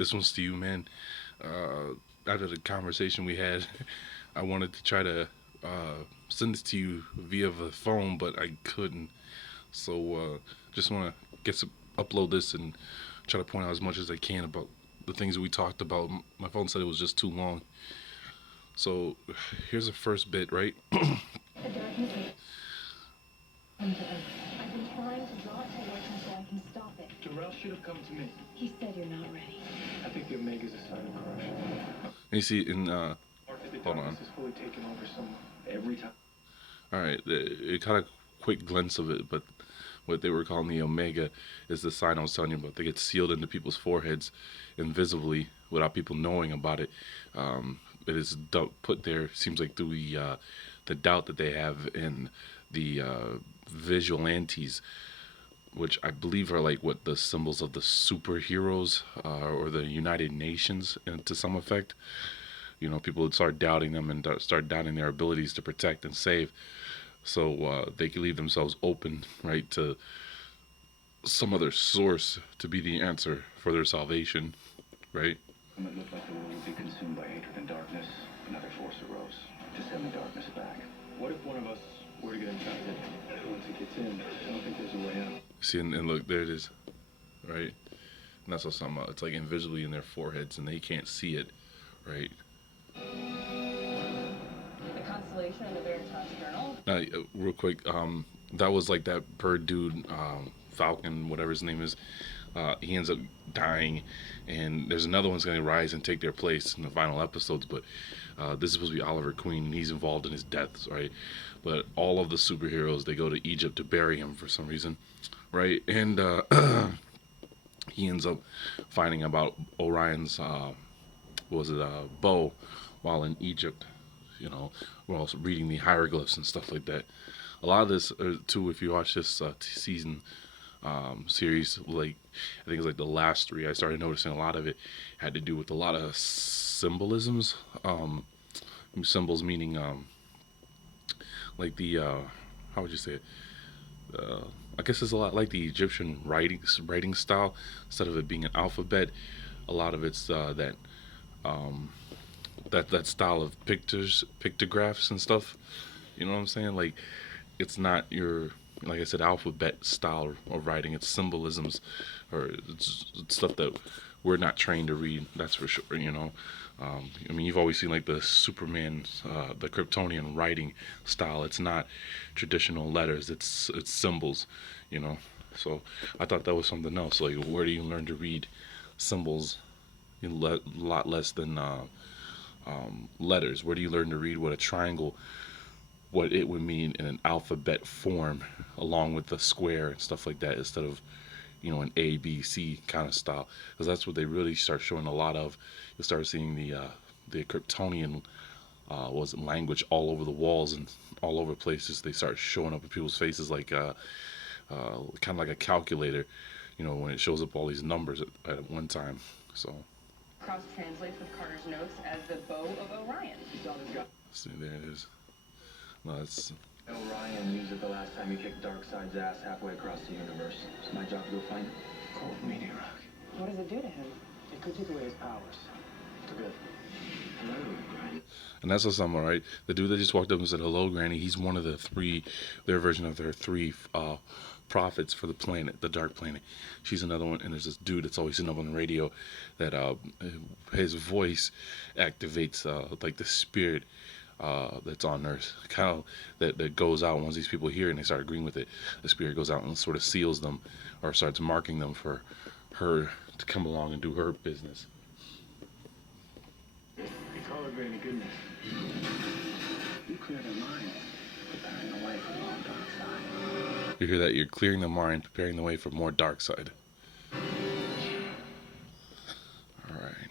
this one's to you, man. Out of the conversation we had, I wanted to try to send this to you via the phone, but I couldn't. So just want to upload this and try to point out as much as I can about the things that we talked about. My phone said it was just too long. So here's the first bit, right? I've been trying to draw it towards him so I can stop it. Jor-El should have come to me. He said you're not ready. I think the Omega's a sign of corruption. And you see in Or if the hold on. darkness is fully taken over someone every time. All right, it kind of quick glimpse of it, but what they were calling the Omega is the sign I was telling you about. They get sealed into people's foreheads invisibly without people knowing about it. It is put there, seems like, through the doubt that they have in the vigilantes, which I believe are like what the symbols of the superheroes or the United Nations, and to some effect. You know, people would start doubting them and start doubting their abilities to protect and save. So they can leave themselves open, right, to some other source to be the answer for their salvation, right? When it looked like the world would be consumed by hatred and darkness, another force arose to send the darkness back. What if one of us were to get infected? Once it gets in, I don't think there's a way out. See, and look, there it is, right? And that's what I'm talking about. It's like invisibly in their foreheads, and they can't see it, right? The Constellation and the Veritas Journal. Now, real quick, that was like that bird dude, Falcon, whatever his name is. He ends up dying, and there's another one's going to rise and take their place in the final episodes. But this is supposed to be Oliver Queen, and he's involved in his deaths, right? But all of the superheroes, they go to Egypt to bury him for some reason, right? And he ends up finding about Orion's, bow while in Egypt. You know, we're also reading the hieroglyphs and stuff like that. A lot of this, too, if you watch this season series, like I think it's like the last three, I started noticing a lot of it had to do with a lot of symbolisms. Symbols meaning like the how would you say it? I guess it's a lot like the Egyptian writing style. Instead of it being an alphabet, a lot of it's that style of pictographs and stuff. You know what I'm saying? Like, it's not your, like I said, alphabet style of writing. It's symbolisms, or it's stuff that we're not trained to read. That's for sure. You know, I mean, you've always seen like the Superman, the Kryptonian writing style. It's not traditional letters. It's symbols. You know, so I thought that was something else. Like, where do you learn to read symbols? A lot less than letters. Where do you learn to read what a triangle, what it would mean in an alphabet form, along with the square and stuff like that, instead of, you know, an A, B, C kind of style? Because that's what they really start showing a lot of. You'll start seeing the Kryptonian language all over the walls and all over places. They start showing up in people's faces like kind of like a calculator, you know, when it shows up all these numbers at one time. So Cross translates with Carter's notes as the bow of Orion. see, there it is. No, that's Orion used it the last time he kicked Darkseid's ass halfway across the universe. It's my job to go find it. Cold meteor rock. What does it do to him? It could take away his powers. For good. Hello, Granny. And that's what's all right. The dude that just walked up and said hello, Granny. He's one of the their version of their three prophets for the planet, the Dark Planet. She's another one, and there's this dude that's always sitting up on the radio that his voice activates like the spirit that's on Earth, kind of that goes out once these people hear it and they start agreeing with it. The spirit goes out and sort of seals them, or starts marking them for her to come along and do her business. They call her Granny Goodness. You clear their mind, preparing the way for more dark side. You hear that? You're clearing the mind, preparing the way for more dark side. All right.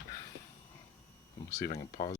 Let me see if I can pause.